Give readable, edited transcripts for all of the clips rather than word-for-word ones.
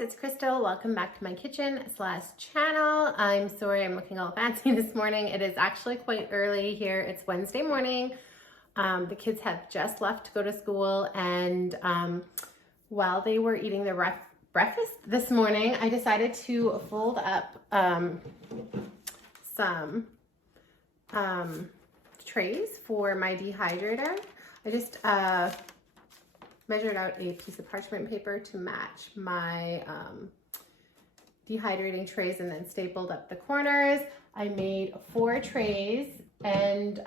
it's Crystal. Welcome back to my kitchen / channel. I'm sorry I'm looking all fancy this morning. It is actually quite early here. It's Wednesday morning. The kids have just left to go to school, and while they were eating their breakfast this morning, I decided to fold up some trays for my dehydrator. I just measured out a piece of parchment paper to match my dehydrating trays and then stapled up the corners. I made 4 trays, and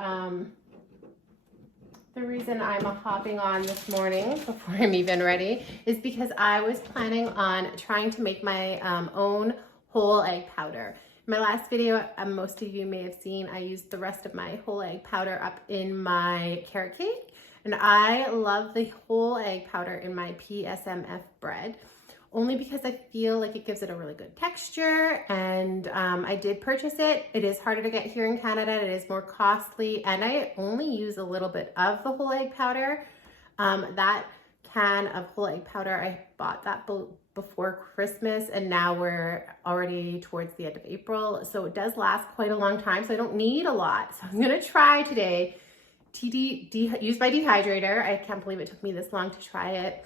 the reason I'm hopping on this morning before I'm even ready is because I was planning on trying to make my own whole egg powder. In my last video, most of you may have seen, I used the rest of my whole egg powder up in my carrot cake. And I love the whole egg powder in my PSMF bread, only because I feel like it gives it a really good texture. And I did purchase it. It is harder to get here in Canada. It is more costly, and I only use a little bit of the whole egg powder. That can of whole egg powder, I bought that before Christmas, and now we're already towards the end of April. So it does last quite a long time, so I don't need a lot. So I'm gonna try today use my dehydrator. I can't believe it took me this long to try it,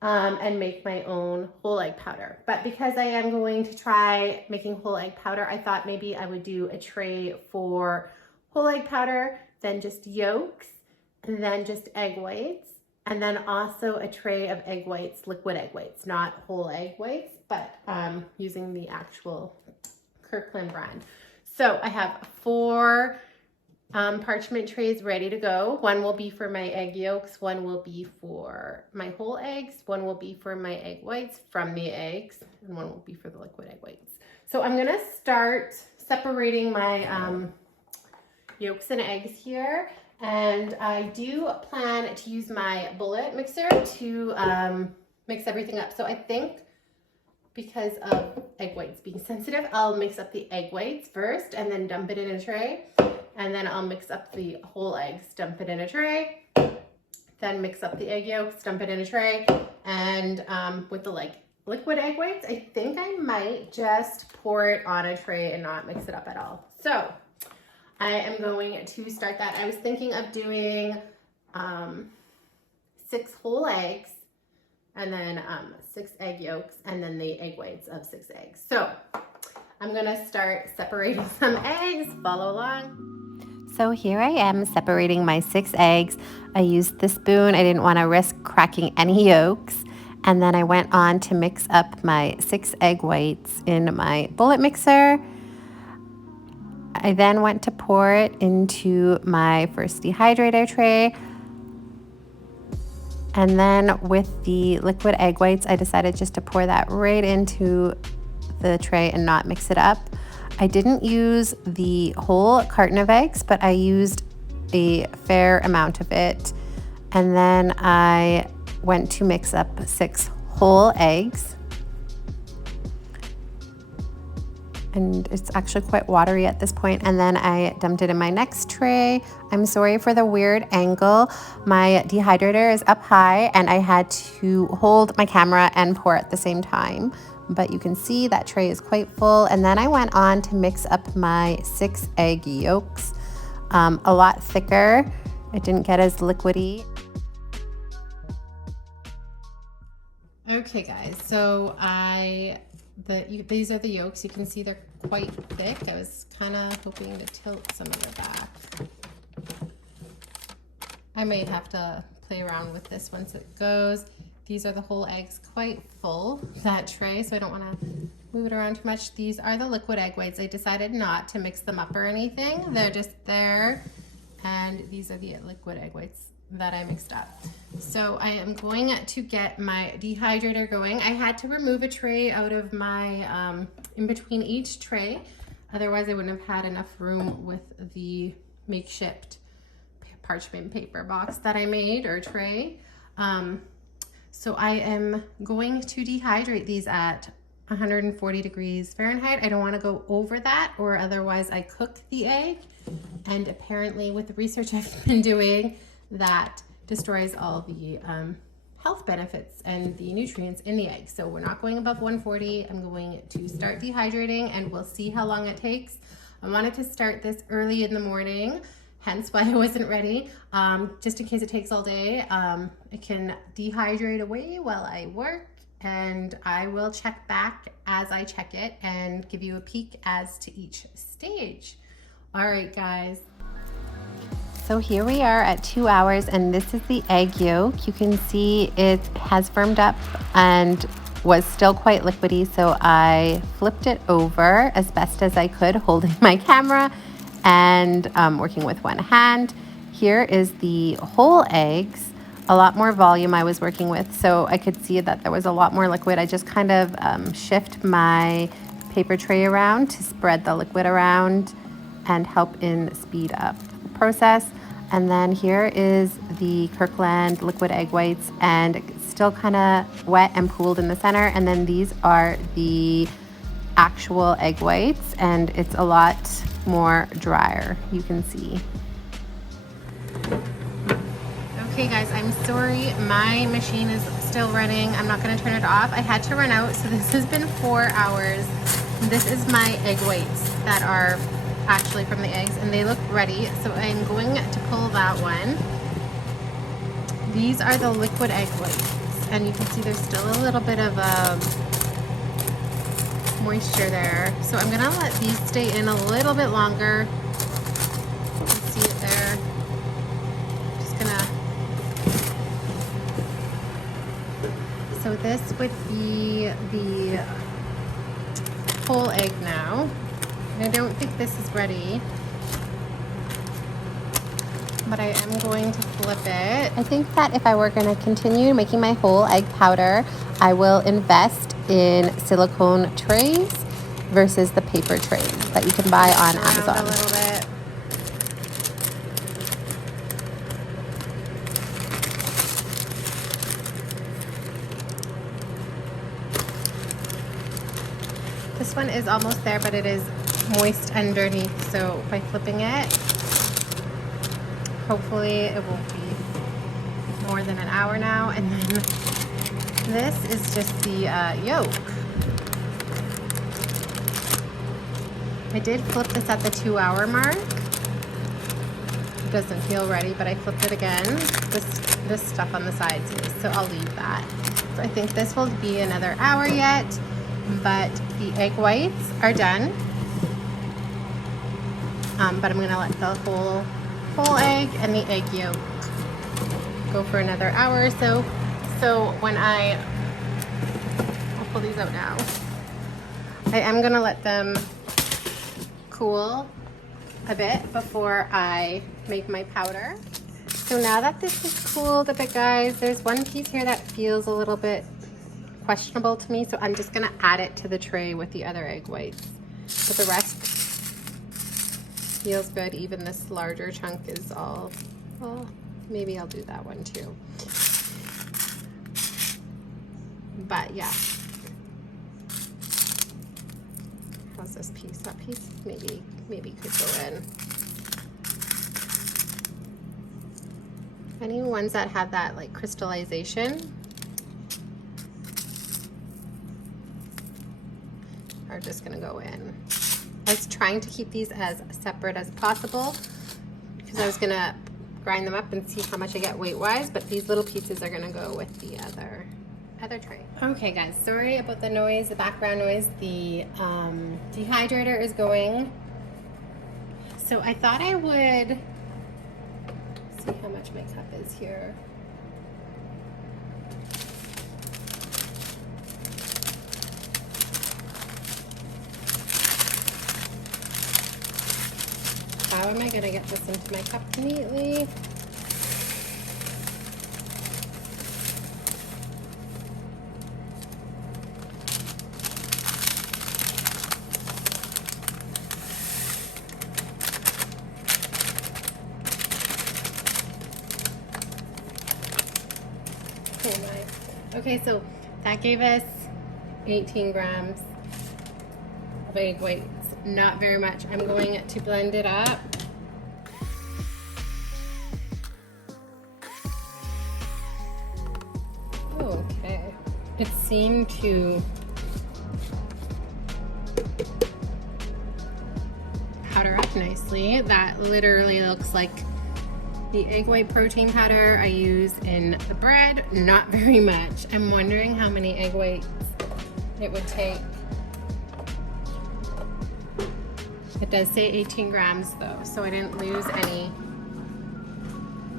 and make my own whole egg powder. But because I am going to try making whole egg powder, I thought maybe I would do a tray for whole egg powder, then just yolks, and then just egg whites, and then also a tray of egg whites, liquid egg whites, not whole egg whites, but using the actual Kirkland brand. So I have 4 parchment trays ready to go. One will be for my egg yolks, one will be for my whole eggs, one will be for my egg whites from the eggs, and one will be for the liquid egg whites. So I'm gonna start separating my yolks and eggs here, and I do plan to use my bullet mixer to mix everything up. So I think because of egg whites being sensitive, I'll mix up the egg whites first and then dump it in a tray. And then I'll mix up the whole eggs, dump it in a tray, then mix up the egg yolks, dump it in a tray. And with the liquid egg whites, I think I might just pour it on a tray and not mix it up at all. So I am going to start that. I was thinking of doing 6 whole eggs, and then 6 egg yolks, and then the egg whites of 6 eggs. So I'm gonna start separating some eggs. Follow along. So here I am separating my 6 eggs. I used the spoon. I didn't want to risk cracking any yolks. And then I went on to mix up my 6 egg whites in my bullet mixer. I then went to pour it into my first dehydrator tray. And then with the liquid egg whites, I decided just to pour that right into the tray and not mix it up. I didn't use the whole carton of eggs, but I used a fair amount of it. And then I went to mix up 6 whole eggs. And it's actually quite watery at this point. And then I dumped it in my next tray. I'm sorry for the weird angle. My dehydrator is up high, and I had to hold my camera and pour at the same time. But you can see that tray is quite full. And then I went on to mix up my 6 egg yolks, a lot thicker. It didn't get as liquidy. Okay guys, so these are the yolks. You can see they're quite thick. I was kind of hoping to tilt some of it back. I may have to play around with this once it goes. These are the whole eggs, quite full, that tray, so I don't want to move it around too much. These are the liquid egg whites. I decided not to mix them up or anything. They're just there. And these are the liquid egg whites that I mixed up. So I am going to get my dehydrator going. I had to remove a tray out of my, in between each tray. Otherwise I wouldn't have had enough room with the makeshift parchment paper box that I made, or tray. So I am going to dehydrate these at 140 degrees Fahrenheit. I don't want to go over that, or otherwise I cook the egg. And apparently with the research I've been doing, that destroys all the health benefits and the nutrients in the egg. So we're not going above 140. I'm going to start dehydrating and we'll see how long it takes. I wanted to start this early in the morning, hence why I wasn't ready, just in case it takes all day. It can dehydrate away while I work, and I will check back as I check it and give you a peek as to each stage. All right, guys. So here we are at 2 hours, and this is the egg yolk. You can see it has firmed up and was still quite liquidy, so I flipped it over as best as I could, holding my camera and working with one hand. Here is the whole eggs, a lot more volume I was working with, so I could see that there was a lot more liquid. I just kind of shift my paper tray around to spread the liquid around and help in speed up the process. And then here is the Kirkland liquid egg whites, and it's still kind of wet and pooled in the center. And then these are the actual egg whites, and it's a lot more drier, you can see. Okay guys, I'm sorry, my machine is still running. I'm not gonna turn it off. I had to run out, so this has been 4 hours. This is my egg whites that are actually from the eggs, and they look ready, so I'm going to pull that one. These are the liquid egg whites, and you can see there's still a little bit of moisture there, so I'm gonna let these stay in a little bit longer. You can see it there. Just gonna, so this would be the whole egg now. I don't think this is ready, but I am going to flip it. I think that if I were going to continue making my whole egg powder, I will invest in silicone trays versus the paper trays that you can buy on Amazon. A little bit. This one is almost there, but it is moist underneath, so by flipping it, hopefully it won't be more than an hour now. And then this is just the yolk. I did flip this at the 2 hour mark. It doesn't feel ready, but I flipped it again. This stuff on the sides is, so I'll leave that. So I think this will be another hour yet, but the egg whites are done. But I'm gonna let the whole egg and the egg yolk go for another hour or so. So when I'll pull these out now. I am gonna let them cool a bit before I make my powder. So now that this is cooled a bit, guys, there's one piece here that feels a little bit questionable to me, so I'm just gonna add it to the tray with the other egg whites. But the rest feels good. Even this larger chunk is all, well, maybe I'll do that one too. But yeah. How's this piece? That piece maybe could go in. Any ones that have that like crystallization are just gonna go in. I was trying to keep these as separate as possible because I was gonna grind them up and see how much I get weight-wise, but these little pieces are gonna go with the other tray. Okay guys, sorry about the noise, the background noise. The dehydrator is going. So I thought I would see how much my cup is here. How am I gonna get this into my cup neatly? Oh my. Okay, so that gave us 18 grams of egg whites. Not very much. I'm going to blend it up. it seemed to powder up nicely. That literally looks like the egg white protein powder I use in the bread. Not very much. I'm wondering how many egg whites it would take. It does say 18 grams though, so I didn't lose any.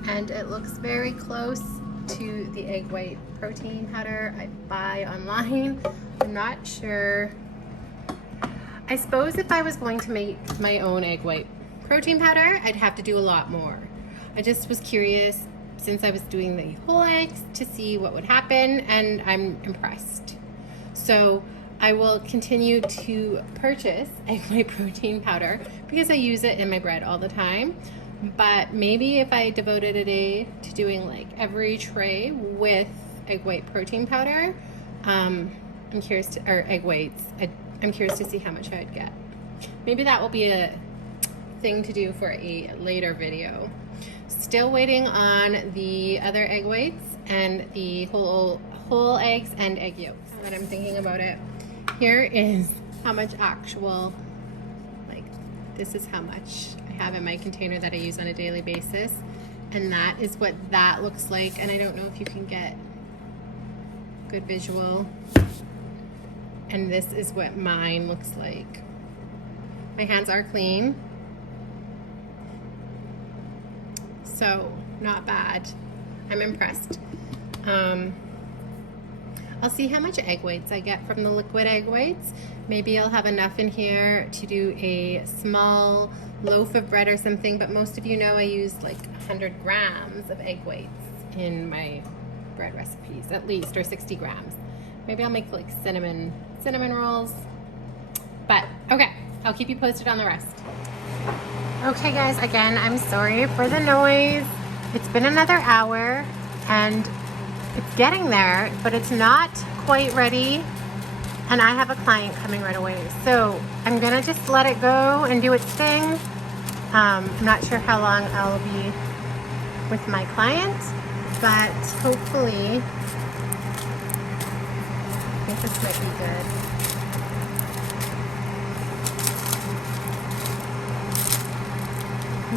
And it looks very close to the egg white protein powder I buy online. I'm not sure. I suppose if I was going to make my own egg white protein powder, I'd have to do a lot more. I just was curious, since I was doing the whole eggs, to see what would happen, and I'm impressed. So I will continue to purchase egg white protein powder because I use it in my bread all the time. But maybe if I devoted a day to doing like every tray with egg white protein powder, I'm curious to, or egg whites, I'm curious to see how much I would get. Maybe that will be a thing to do for a later video. Still waiting on the other egg whites and the whole eggs and egg yolks. Now that I'm thinking about it, here is how much actual, like this is how much I have in my container that I use on a daily basis, and that is what that looks like. And I don't know if you can get good visual, and this is what mine looks like. My hands are clean, so not bad. I'm impressed. I'll see how much egg whites I get from the liquid egg whites. Maybe I'll have enough in here to do a small loaf of bread or something, but most of you know I use like 100 grams of egg whites in my bread recipes, at least, or 60 grams. Maybe I'll make like cinnamon rolls. But okay, I'll keep you posted on the rest. Okay guys, again, I'm sorry for the noise. It's been another hour and it's getting there, but it's not quite ready. And I have a client coming right away. So I'm gonna just let it go and do its thing. I'm not sure how long I'll be with my client, but hopefully, I think this might be good.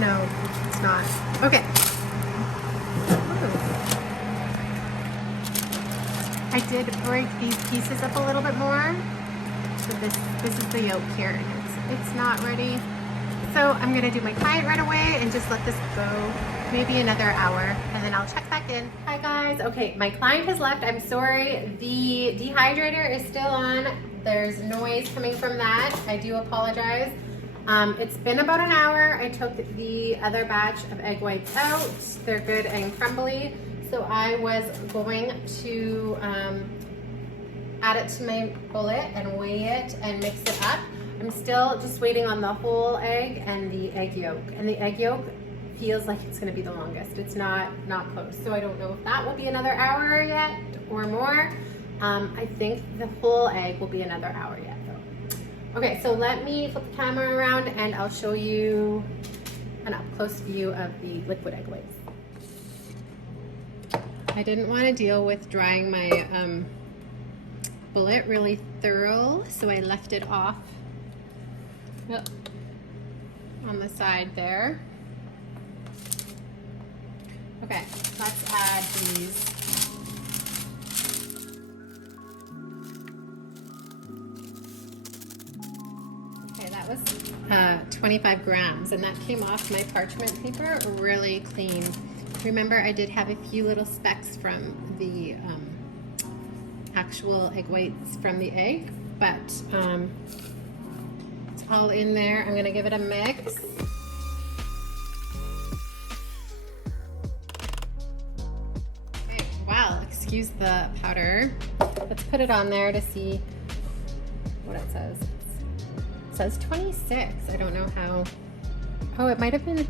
No, it's not. Okay. I did break these pieces up a little bit more. So this is the yolk here, and it's not ready. So I'm gonna do my client right away and just let this go maybe another hour, and then I'll check back in. Hi guys, okay, my client has left. I'm sorry, the dehydrator is still on. There's noise coming from that. I do apologize. It's been about an hour. I took the other batch of egg whites out. They're good and crumbly. So I was going to add it to my bullet and weigh it and mix it up. I'm still just waiting on the whole egg and the egg yolk. And the egg yolk feels like it's gonna be the longest. It's not close. So I don't know if that will be another hour yet or more. I think the whole egg will be another hour yet though. Okay, so let me flip the camera around and I'll show you an up close view of the liquid egg whites. I didn't want to deal with drying my bullet really thorough, so I left it off on the side there. Okay, let's add these. Okay, that was 25 grams, and that came off my parchment paper really clean. Remember, I did have a few little specks from the actual egg whites from the egg, but it's all in there. I'm gonna give it a mix. Okay, wow, excuse the powder. Let's put it on there to see what it says. It says 26. I don't know how. Oh, it might have been.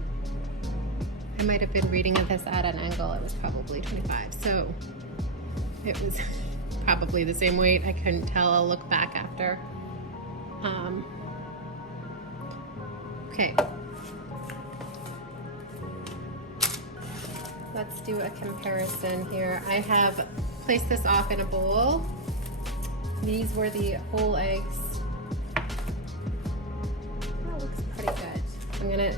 I might have been reading this at an angle. It was probably 25. So it was probably the same weight. I couldn't tell. I'll look back after. Okay. Let's do a comparison here. I have placed this off in a bowl These were the whole eggs. That looks pretty good. I'm gonna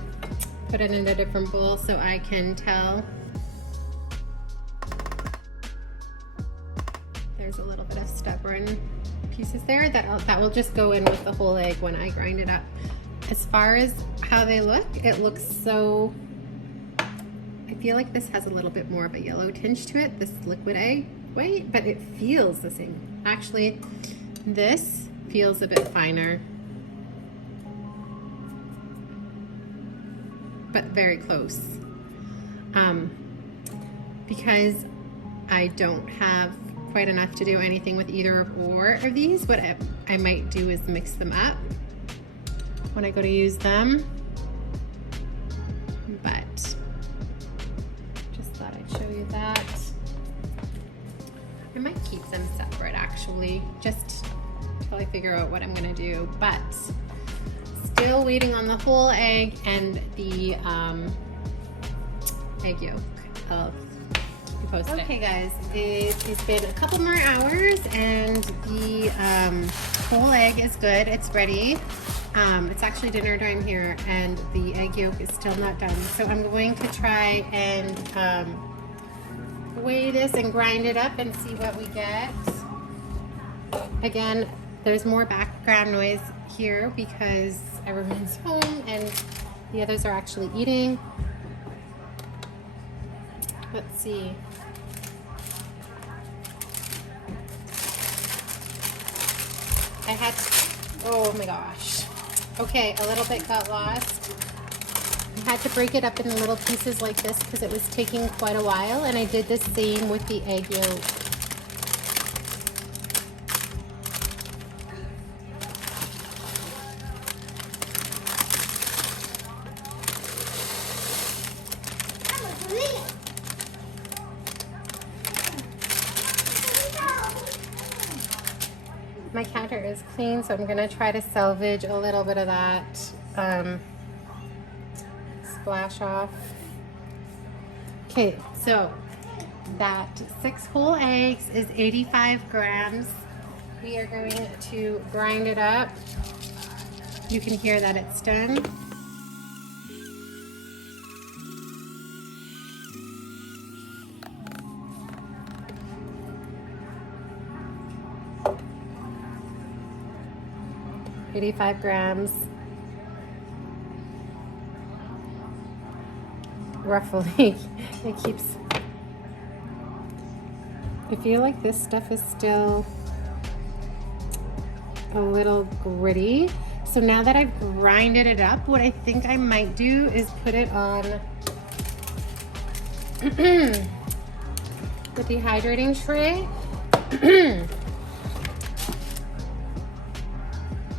put it in a different bowl so I can tell. There's a little bit of stubborn pieces there that will just go in with the whole egg when I grind it up. As far as how they look, it looks so, I feel like this has a little bit more of a yellow tinge to it, this liquid egg white, but it feels the same. Actually, this feels a bit finer, but very close. Because I don't have quite enough to do anything with either or of these, what I might do is mix them up when I go to use them. But just thought I'd show you that. I might keep them separate actually, just until I figure out what I'm gonna do. But still waiting on the whole egg and the egg yolk. I'll keep you posted. Okay guys, it's been a couple more hours and the whole egg is good, it's ready. It's actually dinner time here and the egg yolk is still not done. So I'm going to try and weigh this and grind it up and see what we get. Again, there's more background noise here because everyone's home and the others are actually eating. Let's see. I had to, oh my gosh. Okay, a little bit got lost. I had to break it up in little pieces like this because it was taking quite a while, and I did the same with the egg yolk. My counter is clean, so I'm gonna try to salvage a little bit of that splash off. Okay, so that 6 whole eggs is 85 grams. We are going to grind it up. You can hear that it's done. $85 grams. Roughly, it keeps, I feel like this stuff is still a little gritty. So now that I've grinded it up, what I think I might do is put it on the dehydrating tray.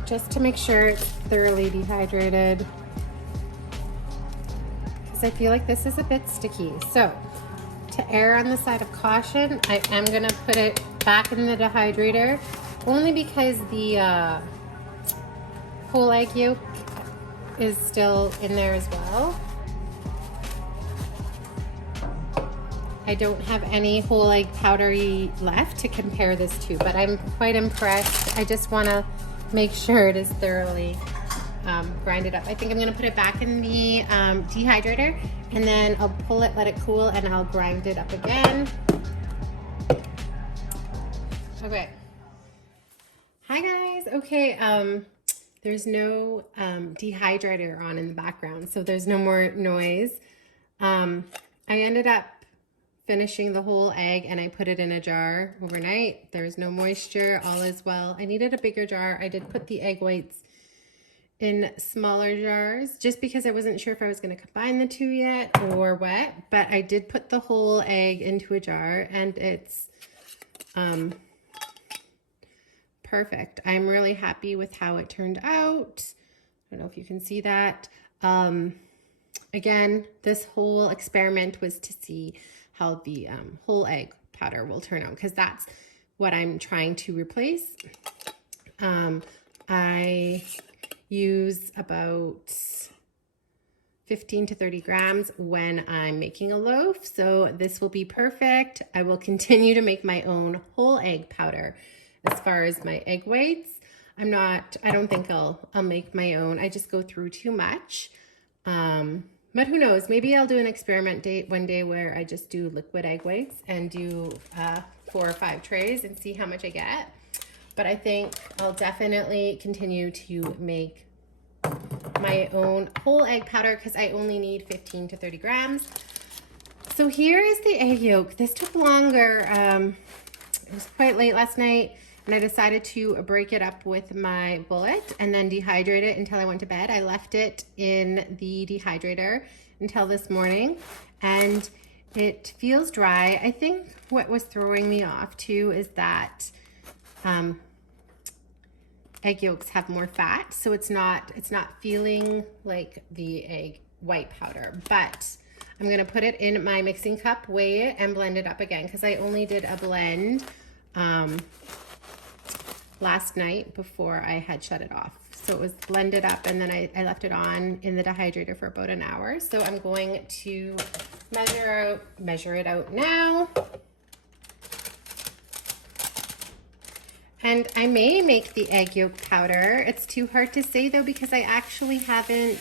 Just to make sure it's thoroughly dehydrated, because I feel like this is a bit sticky. So to err on the side of caution, I am gonna put it back in the dehydrator, only because the whole egg yolk is still in there as well. I don't have any whole egg powdery left to compare this to, but I'm quite impressed. I just wanna make sure it is thoroughly grinded up. I think I'm gonna put it back in the dehydrator, and then I'll pull it, let it cool, and I'll grind it up again. Okay. Hi guys. Okay, there's no dehydrator on in the background, so there's no more noise. I ended up finishing the whole egg and I put it in a jar overnight. There's no moisture, all is well. I needed a bigger jar. I did put the egg whites in smaller jars just because I wasn't sure if I was going to combine the two yet or what, but I did put the whole egg into a jar and it's perfect. I'm really happy with how it turned out. I don't know if you can see that. Again, this whole experiment was to see how the whole egg powder will turn out, because that's what I'm trying to replace. I use about 15 to 30 grams when I'm making a loaf, so this will be perfect. I will continue to make my own whole egg powder as far as my egg whites. I don't think I'll make my own. I just go through too much. But who knows, maybe I'll do an experiment one day where I just do liquid egg whites and do 4 or 5 trays and see how much I get. But I think I'll definitely continue to make my own whole egg powder because I only need 15 to 30 grams. So here is the egg yolk. This took longer. It was quite late last night, and I decided to break it up with my bullet and then dehydrate it until I went to bed. I left it in the dehydrator until this morning, and it feels dry. I think what was throwing me off too is that egg yolks have more fat, so it's not feeling like the egg white powder. But I'm gonna put it in my mixing cup, weigh it, and blend it up again because I only did a blend last night before I had shut it off. So it was blended up, and then I left it on in the dehydrator for about an hour. So I'm going to measure it out now. And I may make the egg yolk powder. It's too hard to say though because I actually haven't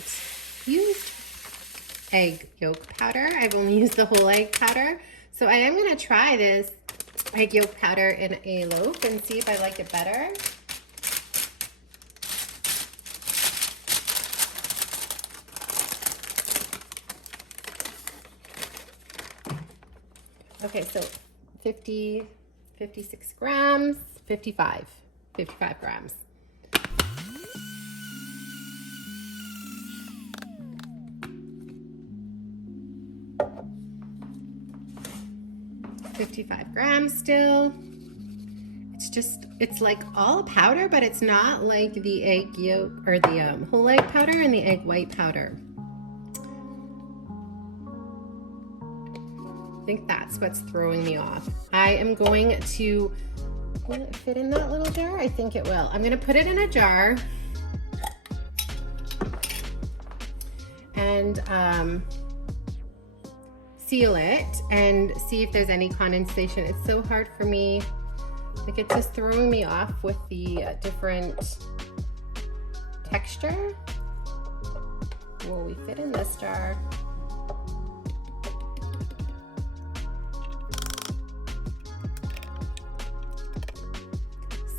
used egg yolk powder. I've only used the whole egg powder. So I am gonna try this egg yolk powder in a loaf and see if I like it better. Okay, so 56 grams, 55 grams. Still. It's like all powder, but it's not like the egg yolk or the whole egg powder and the egg white powder. I think that's what's throwing me off. I am going to, will it fit in that little jar? I think it will. I'm gonna put it in a jar and seal it and see if there's any condensation. It's so hard for me, like it's just throwing me off with the different texture. Will we fit in this jar?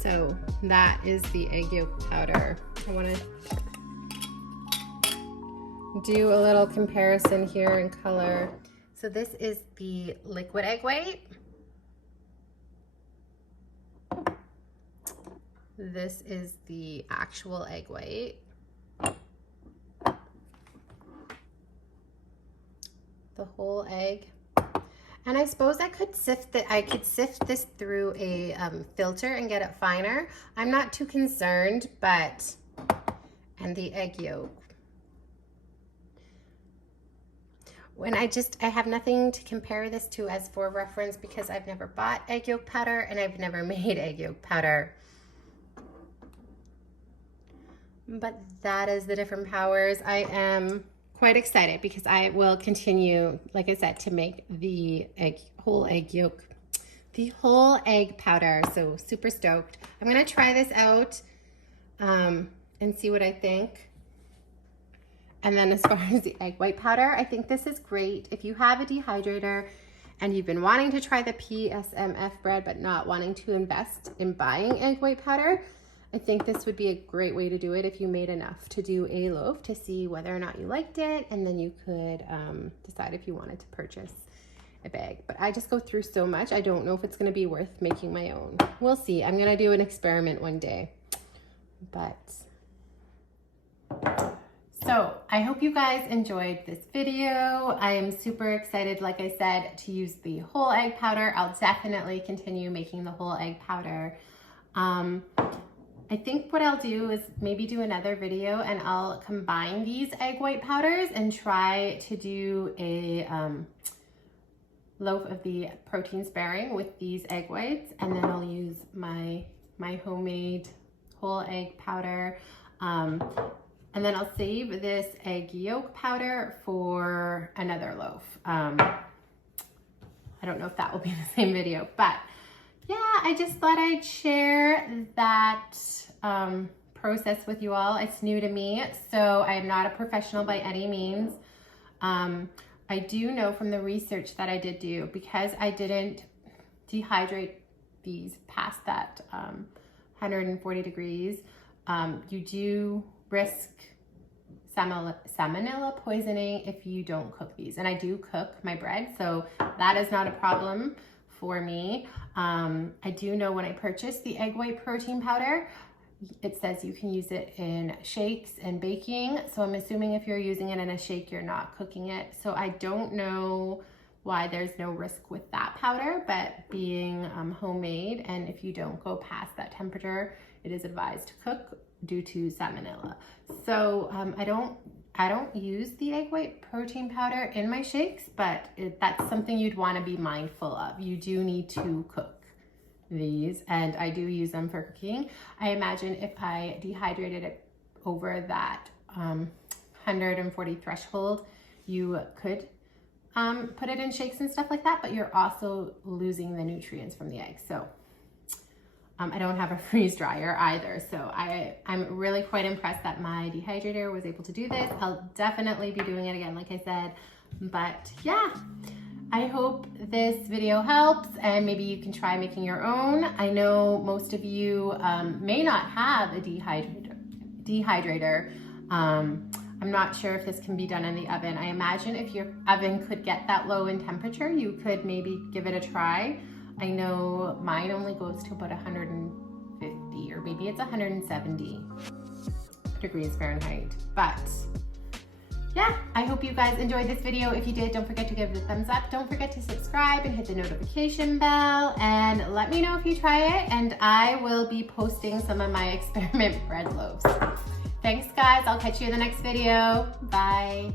So that is the egg yolk powder. I want to do a little comparison here in color. So this is the liquid egg white. This is the actual egg white. The whole egg. And I suppose I could sift this through a filter and get it finer. I'm not too concerned, but, and the egg yolk. I have nothing to compare this to as for reference because I've never bought egg yolk powder and I've never made egg yolk powder. But that is the different powers. I am quite excited because I will continue, like I said, to make the whole egg powder. So super stoked. I'm gonna try this out and see what I think. And then as far as the egg white powder, I think this is great. If you have a dehydrator and you've been wanting to try the PSMF bread but not wanting to invest in buying egg white powder, I think this would be a great way to do it if you made enough to do a loaf to see whether or not you liked it, and then you could decide if you wanted to purchase a bag. But I just go through so much, I don't know if it's gonna be worth making my own. We'll see. I'm gonna do an experiment one day. But so I hope you guys enjoyed this video. I am super excited, like I said, to use the whole egg powder. I'll definitely continue making the whole egg powder. I think what I'll do is maybe do another video and I'll combine these egg white powders and try to do a loaf of the protein sparing with these egg whites, and then I'll use my homemade whole egg powder. And then I'll save this egg yolk powder for another loaf. I don't know if that will be the same video, but yeah, I just thought I'd share that process with you all. It's new to me, so I am not a professional by any means. I do know from the research that I did do, because I didn't dehydrate these past that 140 degrees, you do risk salmonella poisoning if you don't cook these. And I do cook my bread, so that is not a problem for me. I do know when I purchased the egg white protein powder, it says you can use it in shakes and baking. So I'm assuming if you're using it in a shake, you're not cooking it. So I don't know why there's no risk with that powder, but being homemade, and if you don't go past that temperature, it is advised to cook due to salmonella. So I don't use the egg white protein powder in my shakes, but that's something you'd want to be mindful of. You do need to cook these, and I do use them for cooking. I imagine if I dehydrated it over that 140 threshold, you could put it in shakes and stuff like that, but you're also losing the nutrients from the egg. So I don't have a freeze dryer either, so I'm really quite impressed that my dehydrator was able to do this. I'll definitely be doing it again, like I said. But yeah, I hope this video helps, and maybe you can try making your own. I know most of you may not have a dehydrator. I'm not sure if this can be done in the oven. I imagine if your oven could get that low in temperature, you could maybe give it a try. I know mine only goes to about 150, or maybe it's 170 degrees Fahrenheit. But yeah, I hope you guys enjoyed this video. If you did, don't forget to give it a thumbs up. Don't forget to subscribe and hit the notification bell, and let me know if you try it, and I will be posting some of my experiment bread loaves. Thanks guys, I'll catch you in the next video. Bye.